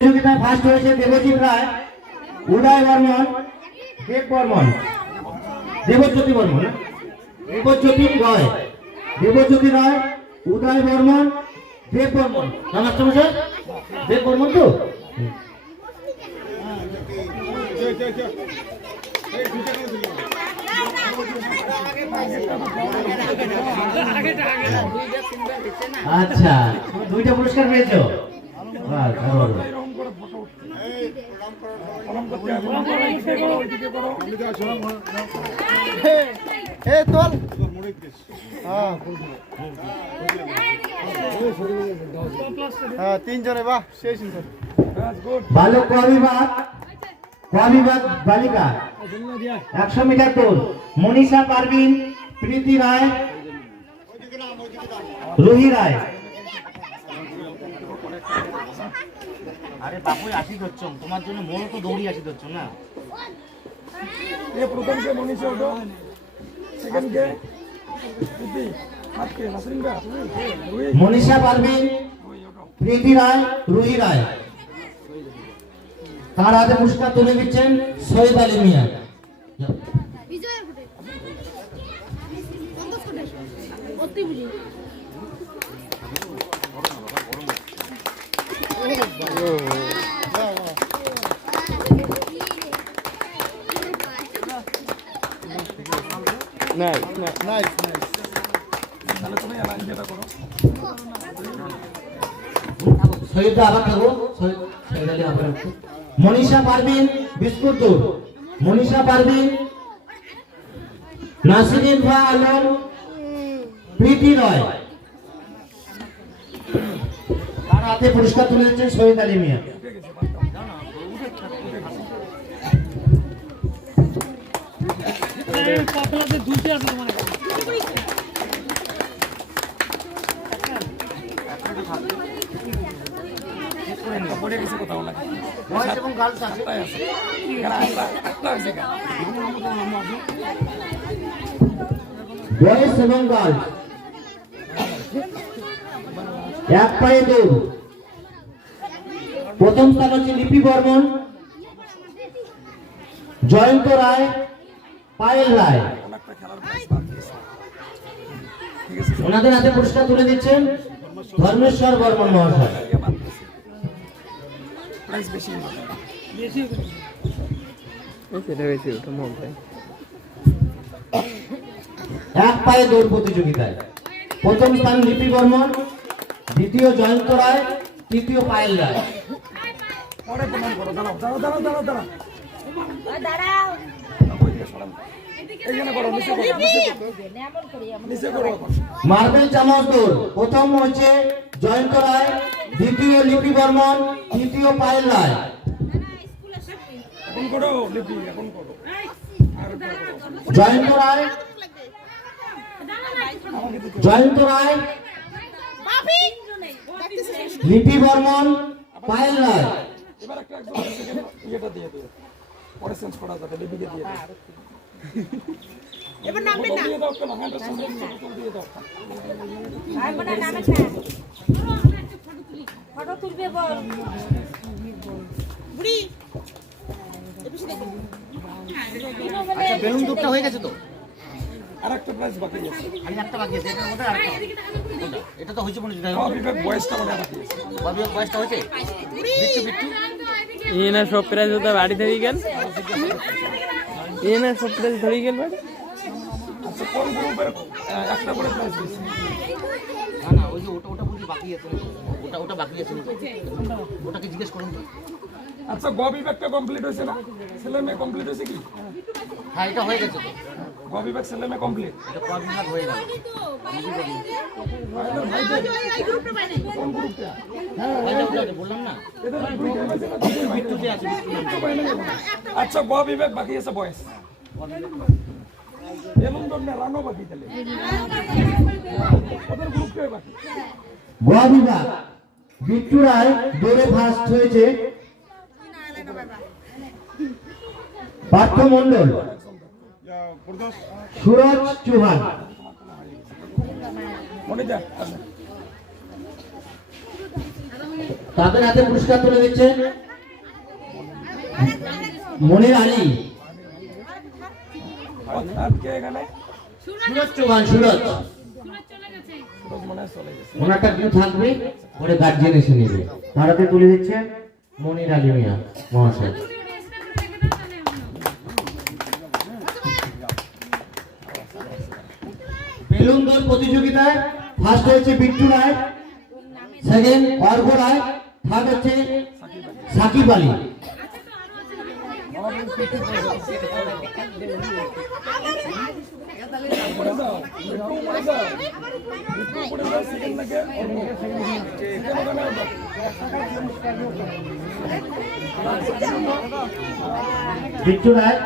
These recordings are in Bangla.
প্রতিযোগিতায় ফার্স্ট হয়েছে দেবজিৎ রায়, উদয় বর্মন, দেব বর্মন, দেবজ্যোতি বর্মন, দেবজ্যোতি রায়, দেবজ্যোতি রায়, উদয় বর্মন, দেব বর্মন। নমস্কার স্যার, দেব বর্মন তো আচ্ছা, দুইটা পুরস্কার পেয়েছো। তিনজনে বাহ শেষ বালক বিভাগ বালিকা 100 মিটার দৌড় মনীষা পারভিন, প্রীতি রায়, রুহি রায়। আরে বাপুই আসি ধরছ, তোমার জন্য মোর তো দৌড়ি আসি ধরছ না। ये प्रथम के मनीषा उठो, सेकंड के प्रীতি, हाथ के नसरीन का মনীষা পারভিন, প্রীতি রায়, রুহি রায়। তার হাতে পুরস্কার তুলে দিচ্ছেন সৈয়দ আলী মিয়া। বিজয়ের ফুটে সন্তোষ ফুটে অতি বুঝি नाइस नाइस তাহলে তুমি লাইন যেটা করো সৈয়দ আবার থাকো, সৈয়দ আলী আবার একটু। মনীষা পারভিন বিস্কুট দৌড়, মনীষা পারভিন, নাসিরিন ভাই আলম, প্রীতি রয়। তার হাতে পুরস্কার তুলে দিচ্ছেন সৈয়দ আলী মিয়া। বয়স এবং গার্লস আছে। বয়েজ এবং গার্লস এক পায়ে দৌড়। প্রথম স্থান হচ্ছে লিপি বর্মন, জয়ন্ত রায়, পায়েল রায়। ওনাদের হাতে পুরস্কার তুলে দিচ্ছেন ধর্মেশ্বর বর্মন মহাশয়। এক পায়ে দৌড় প্রতিযোগিতায় প্রথম স্থান লিপি বর্মন, দ্বিতীয় জয়ন্ত রায়, তৃতীয় পায়েল রায়। পরে প্রমাণ করো দাঁড়াও দাঁড়াও দাঁড়াও দাঁড়াও দাঁড়াও দাঁড়াও এইখানে করো নিচে করো নিচে করো মার্বেল চামচ দৌড় প্রথম হচ্ছে জয়ন্ত রায়, দ্বিতীয় লিপি বর্মন, তৃতীয় পায়েল রায়। এখন করো লিপি এখন করো জয়ন্ত রায়, জয়ন্ত রায়, লিপি বর্মন, পায়েল রায়। এবার একটা একদম সেকেন্ড ইয়েটা দিয়ে দিও পরে চেঞ্জ করা যাবে লিপিকে দিয়ে দিও এবার নামবেন না দিয়ে দাও কেন হ্যান্ডের সামনে দিয়ে দাও আর মনে নামবেন না ফটো তুলবে বল বুড়ি এপিসে দেখো আচ্ছা, বেলুন দুধটা হয়ে গেছে তো, আরেকটা প্রাইস বাকি আছে আমি একটা বাকি আছে, এটার মধ্যে আরেকটা কোনটা? এটা তো হয়েছে মনে হচ্ছে। বিবেক বয়সটা মানে বাকি আছে বাবু বয়সটা হয়েছে বিট্টু বিট্টু এনা সব প্রাইজ ওটা বাড়ি ধরে গেল, এনা সব প্রাইজ ধরে গেল বাড়ি। আচ্ছা কোন গ্রুপের একটা করে প্রাইস দিছি না না, ওই যে ওটা ওটা বলছি বাকি আছে, ওটা ওটা বাকি আছে, ওটাকে জিজ্ঞেস করুন তো। আচ্ছা গ বিভাগটা কমপ্লিট হয়েছে না, ছেলে মেয়ে কমপ্লিট হয়েছে কি? হ্যাঁ, এটা হয়ে গেছে তো, গ বিভাগ ছেলে মেয়ে কমপ্লিট এটা কয় বিভাগ হয়ে গেল। কোন গ্রুপটা? ওটা বললাম না, এদের দুইটা আছে না বিট্টু যে আছে বিট্টু নাম। আচ্ছা গ বিভাগ বাকি আছে বয়স এমন ধরনের রানও বাকি তাহলে ওদের গ্রুপটাই বাকি গ বিভাগ বিট্টু রায় দৌড়ে ফার্স্ট হয়েছে, পার্থ মন্ডল, সুরজ চৌহান। মনিতা তাদের হাতে পুরস্কার তুলে দিচ্ছেন মনির আলী, আর থার্ড কে এখানে? সুরজ চৌহান, সুরজ। সুরজ মনে হয় চলে গেছে। ওনারটা কেউ থাকবে, পরে গার্জিয়ান এসে নেবে। তার হাতে তুলে দিচ্ছেন মনির আলী মিয়া মহাশয়। বেলুন দৌড় প্রতিযোগিতায় ফার্স্ট হয়েছে বিট্টু রায়, সেকেন্ড অর্ঘ রায়, থার্ড হচ্ছে সাকিব আলী। উপরে যাও, একটু উপরে যাও। একটু উপরে যাও, সেকেন্ড নাকি? সেকেন্ড ওখানে যাও। বিট্টু রায়,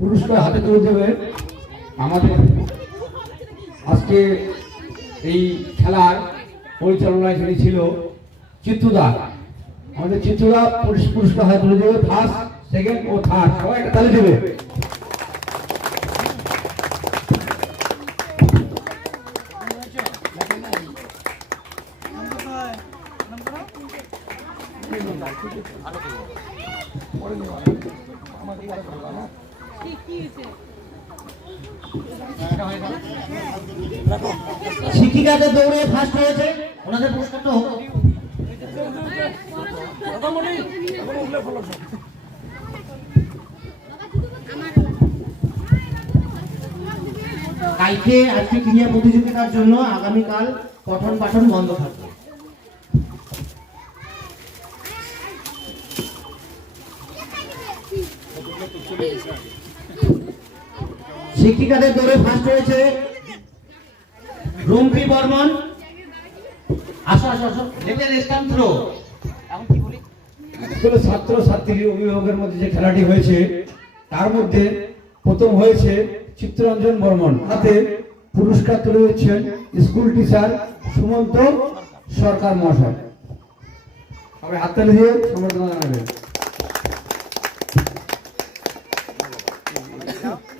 পুরস্কার হাতে তুলে দেবে আমাদের আজকে এই খেলার পরিচালনায় যিনি ছিল চিত্তুদা। আমাদের চিত্তুদা পুরস্কার হাতে তুলে দেবে, ফার্স্ট, সেকেন্ড ও থার্ড। সবাই একটা তালি দেবে। শিক্ষিকাদের দৌড়ে ফার্স্ট হয়েছে, ওনাদের পুরস্কারটা হোক। কালকে আজকে ক্রীড়া প্রতিযোগিতার জন্য আগামীকাল পঠন পাঠন বন্ধ থাকবে। শিক্ষিকাদের দৌড়ে ফার্স্ট হয়েছে রুম্পি বর্মন। আসো আসো আসো, লেভেল স্টাম্প থ্রো। এখন কি বলি? স্কুলের ছাত্র ছাত্রী অভিভাবকের মধ্যে যে খেলাটি হয়েছে তার মধ্যে প্রথম হয়েছে চিত্তরঞ্জন বর্মন। হাতে পুরস্কার তুলে দিচ্ছেন স্কুল টিচার সুমন্ত সরকার মহাশয়। সবাই হাততালি দিয়ে সম্বর্ধনা জানাবেন।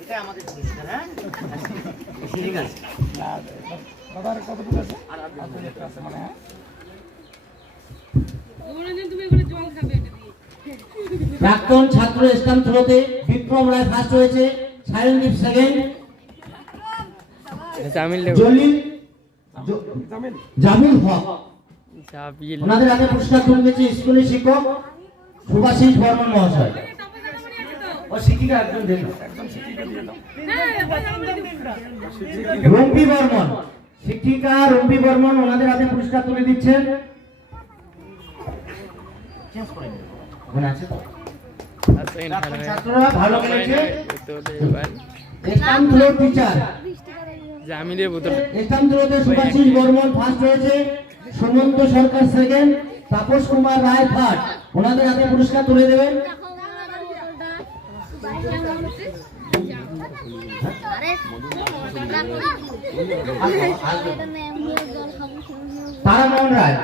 এটা আমাদের পুরস্কার, হ্যাঁ? ঠিক আছে। দাদার কতটুকু আছে? আর দুটো আছে মানে, হ্যাঁ? প্রাক্তন ছাত্র স্টাম্প থ্রোতে বিক্রম রায় ফার্স্ট হয়েছে, সায়নদীপ সেকেন্ড, জামিল জলিল জামিল। জামিল হক। জামিল ওনাদের হাতে পুরস্কার তুলে দিয়েছে স্কুলের শিক্ষক সুভাষিস বর্মন মহাশয়। ও শিক্ষিকা একজন দেন, একদম শিক্ষিকা দিয়ে দাও। রম্পি বর্মন, শিক্ষিকা রম্পি বর্মন ওনাদের হাতে পুরস্কার তুলে দিচ্ছেন। চেঞ্জ করে নিন। মনে আছে তো? ছাত্র ছাত্ররা ভালো খেলেছে। এবার স্টাম্প থ্রো টিচার, জামিলের বোতল স্টাম্প থ্রোতে সুভাষিস বর্মন ফার্স্ট হয়েছে, সুমন্ত সরকার সেকেন্ড, তাপস কুমার রায় থার্ড। ওনাদের হাতে পুরস্কার তুলে দেবেন তারামোহন রায়।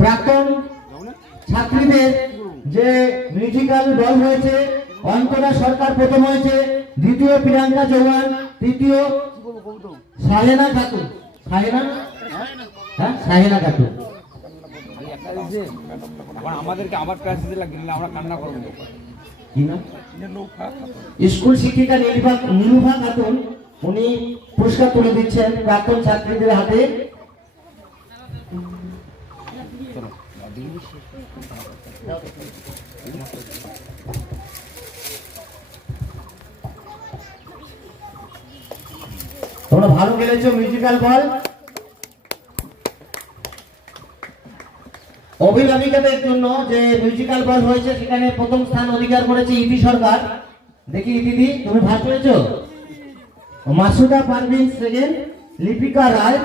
প্রাক্তন ছাত্রীদের যে মিউজিক্যাল দল হয়েছে, অন্তরা সরকার প্রথম হয়েছে, দ্বিতীয় প্রিয়াঙ্কা চৌহান, তৃতীয় সাহেনা খাতুন। সাহেনা, হ্যাঁ সাহেনা খাতুন। আমাদেরকে আবার প্রাইজ দিতে লাগলে আমরা কান্না করবো। কি নাম? স্কুল শিক্ষিকা নীলুফা খাতুন, উনি পুরস্কার তুলে দিচ্ছেন প্রাক্তন ছাত্রীদের হাতে। তোমরা ভালো খেলেছো মিউজিক্যাল বল। অভিভাবিকাদের জন্য যে মিউজিক্যাল বল হয়েছে সেখানে প্রথম স্থান অধিকার করেছে ইতি সরকার। দেখি দিদি তুমি ফার্স্ট হয়েছো। মাসুদা পারভিন সেকেন্ড, লিপিকা রায়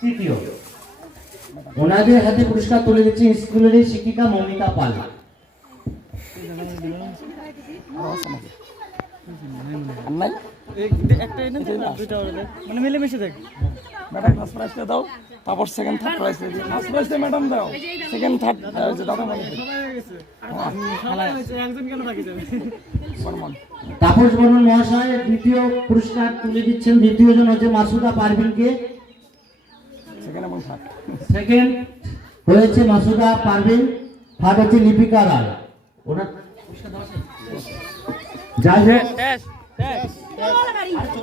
তৃতীয়। ওনাদের হাতে পুরস্কার তুলে দিচ্ছে স্কুলের শিক্ষিকা মমিতা পাল। মানে মিলেমিশে দেখ। ম্যাডাম ফার্স্ট প্রাইজটা দাও, তারপর সেকেন্ড থার্ড প্রাইজটা দিও। ফার্স্ট প্রাইজটা ম্যাডাম দাও, সেকেন্ড থার্ড দাদা মানে বর্মন। তাপস বর্মন মহাশয় দ্বিতীয় পুরস্কার তুলে দিচ্ছেন। দ্বিতীয় জন হচ্ছে মাসুদা পারভিনকে। সেকেন্ড এবং থার্ড। সেকেন্ড হয়েছে মাসুদা পারভিন, থার্ড হচ্ছে লিপিকা রায়। ওনার যাই হোক শেষ